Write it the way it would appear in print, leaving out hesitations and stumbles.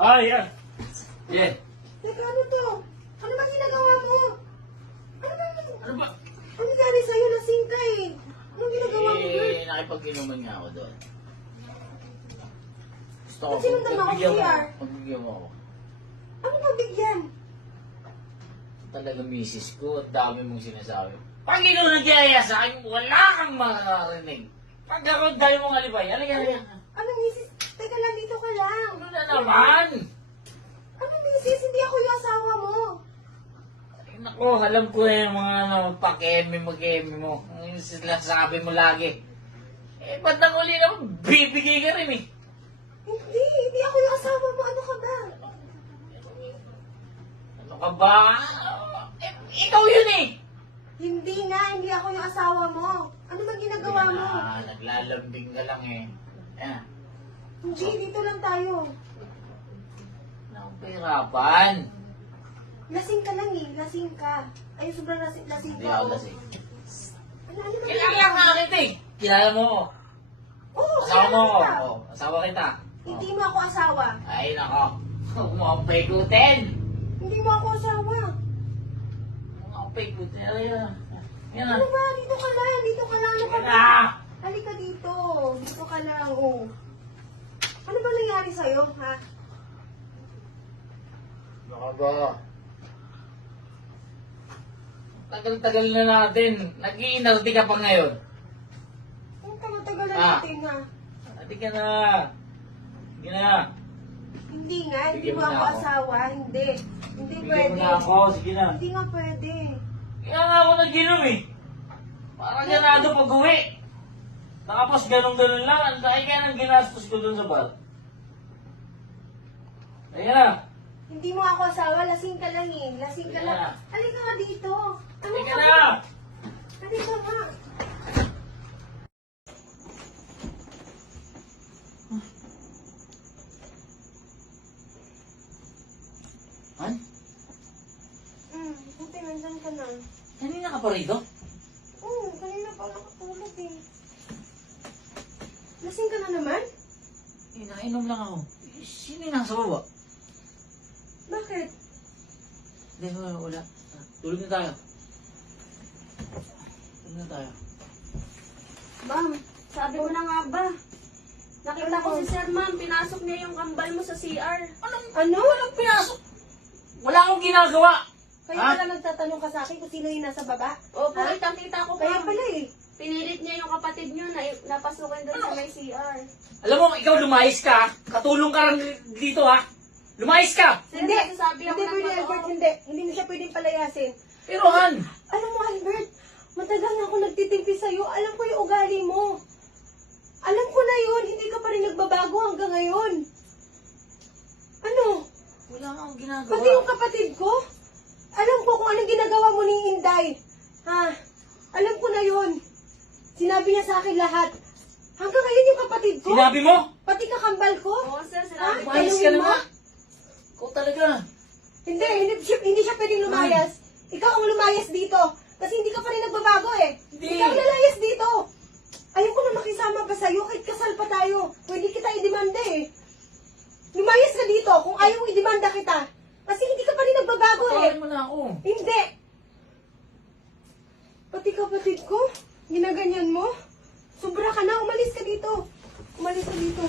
Ay, yan. Yeah. Teka, ano to? Ano ba ginagawa mo? Ano ba? Ano ba? Ano nangyari sa'yo? Lasing ka eh. Ano ginagawa mo, Bert? Nakipag-inuman nga ako doon. Gusto ko, Ba't sinundan mo ako, CR? pagbigyan mo ako. Ano ba bigyan? Talaga misis ko at dami mong sinasabi. Pag ikaw nagyaya sa akin, wala kang makakarinig. Pag ako dahil mong alibay, ano yan? Ano, misis? Teka lang, dito ka lang. Ano na naman? Ano, misis? Hindi ako yung asawa mo. Ay, naku, alam ko yung mga mag-emi mo. Yung sinasabi mo lagi. Eh, ba't nang uli naman, bibigay ka rin eh. Hindi ako yung asawa mo. Ano ka ba? Ano ka ba? Eh, ikaw yun eh. Hindi nga, hindi ako yung asawa mo. Ano ba ginagawa mo? Naglalambing ka lang eh. Yan. Hindi, dito lang tayo. Nakapahirapan. Lasing ka lang eh, lasing ka. Ay, sobrang lasing Hindi ka. ako oh. lasing. Ano ba Kilala ka kita eh. Kilala mo ako. Oo, Asawa mo ako. kita. Oh, asawa kita. Hindi mo ako asawa. Ay, nako. Huwag mo akong paikutin. Hindi mo ako asawa. Huwag mo akong paikutin. Ay, yan na. Ano ba? Dito ka lang. Dito ka lang. Ano ka Yan ba? na. Halika dito. Dito ka lang. Oh. Ano ba nangyari sa'yo, ha? Ano ba? Tagal-tagal na natin. Nag-iinarti ka pa ngayon. Ang tagal-tagal na Ah. natin, ha? Ati ka na. Sige na. Hindi nga. Hindi Bigyan mo mo na ako ako. asawa. Hindi. Hindi Bigyan pwede. mo na ako. Sige na. Hindi nga pwede. Kaya nga ako nag-inom eh. Parang ganado pag-uwi. Tapos ganun-ganun lang. Ang dahil kaya nang ginastos ko dun sa bar. Ayan na. Hindi mo ako asawa. Lasing ka lang eh. Lasing ka Sige lang. na. Halika nga dito. Ano Sige ka na. ba? Halika nga. Han? Buti nandyan ka na. Kanina ka pa rito? Oo, kanina pa nakatulog eh. Lasing ka na naman? Eh, nainom lang ako. Sino yung nasa baba? Bakit? Hindi, wala. Tulog na tayo. Tulog na tayo. Ma'am, sabi mo na nga ba? Nakita ko si Sir, ma'am. Pinasok niya yung kambal mo sa CR. Ano? Walang pinasok. Wala akong ginagawa. Kaya Ha? pala nagtatanong ka sa akin kung sino yung nasa baba? Opo, Ha? kitang-kita ko, Kaya ma'am. pala eh. Pinilit niya yung kapatid niyo na napasukin doon sa may CR. Alam mo, ikaw lumayas ka. Katulong ka rin dito ha. Lumayas ka. Sir, Hindi. nagsasabi ako Hindi ng pwede, totoo. Albert. Hindi. Hindi mo siya pwedeng palayasin. Pero Han, Alam mo, Albert, matagal na ako nagtitimpi sa'yo. Alam ko yung ugali mo. Alam ko na yun. Hindi ka pa rin nagbabago hanggang ngayon. Ano? wala akong ginagawa. Pati yung kapatid ko? Alam ko kung anong ginagawa mo ni Inday. Ha? Alam ko na yun. Sinabi niya sa akin lahat. Hanggang ngayon yung kapatid ko? Sinabi mo? Pati kakambal ko? Oo, sir, sinabi ko. Lumayas ka Tanungin na mo? nga. Ikaw talaga. Hindi siya pwedeng lumayas. Ikaw ang lumayas dito. Kasi hindi ka pa rin nagbabago eh. Hindi. Ikaw lalayas dito. Ayaw ko na makisama pa sa'yo kahit kasal pa tayo. Pwede kita i-demanda eh. Lumayas ka dito kung ayaw mo i-demanda kita. Kasi hindi ka pa rin nagbabago eh. Patawarin mo na ako. Hindi. Pati kapatid ko, ginaganyan mo. Sobra ka na, umalis ka dito. Umalis ka dito.